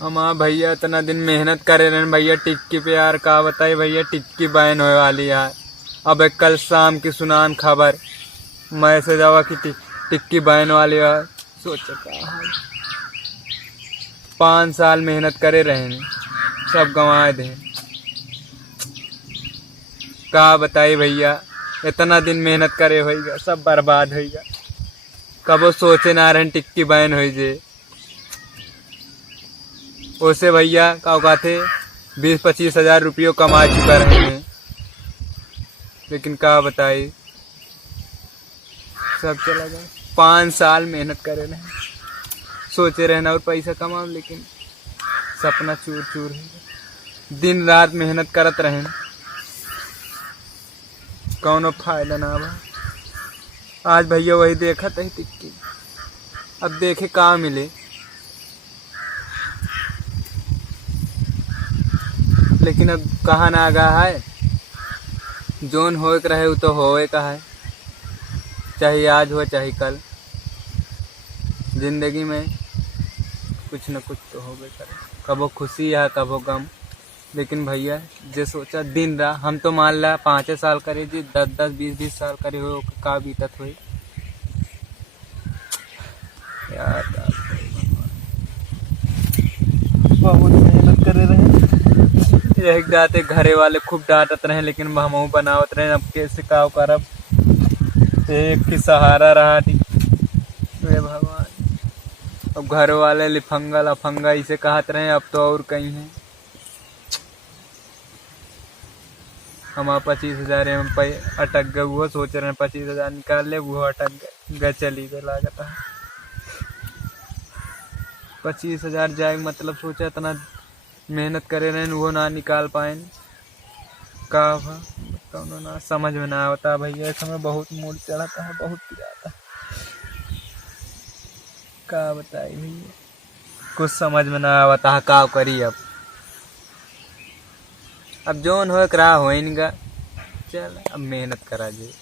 हाँ भैया इतना दिन मेहनत करे रहे भैया टिक्की पे यार, का बताए भैया टिक्की बैन होने वाली यार। अब एक कल शाम की सुनान खबर मैसेज आवा कि टिक्की बैन वाली यार। सोचा का 5 साल मेहनत करे रहे सब गंवा दे। का बताई भैया इतना दिन मेहनत करे होगा सब बर्बाद होगा। कबो सोचे ना रहे टिक्की बैन हो जे। उसे भैया का कहते 20-25 हजार रुपये कमा चुका रहे हैं, लेकिन का बताई सब चला गया। 5 साल मेहनत करे रहे, सोचे रहना और पैसा कमाओ, लेकिन सपना चूर चूर है। दिन रात मेहनत करत रहे, कौनो फायदा ना बा। आज भैया वही देखा था टिक्की, अब देखे कहाँ मिले। लेकिन अब कहा ना आगा है, जोन होए के रहे वो तो होए का है, चाहे आज हो चाहे कल। जिंदगी में कुछ न कुछ तो होबे करे, कबो खुशी है कबो गम। लेकिन भैया जे सोचा दिन रात, हम तो मान ला 5 साल करे जी, 10-10 20-20 साल करे हो का बीतत हुई यार। बहुत मेहनत करे रहे, एक जाते घरे वाले खूब डांटत रहे, लेकिन हमहू बनावत रहे। अब कैसे का करब, एक की सहारा रहा हे भगवान। अब घर वाले लिफंगा लफंगा इसे कहत रहे, अब तो और कहीं है। हमारा 25,000 में अटक गए, वो सोच रहे हैं 25,000 निकाल ले, वो अटक गए चली गए लागत है। 25,000 जाए मतलब सोचा इतना मेहनत करे रहे वो ना निकाल पाए। का ना समझ में ना आता भैया, समय बहुत मूड चढ़ाता है, बहुत पिराता है। का बताए भैया कुछ समझ में ना आता है, का करी अब जोन हो करा हो इनका। चल अब मेहनत करा जी।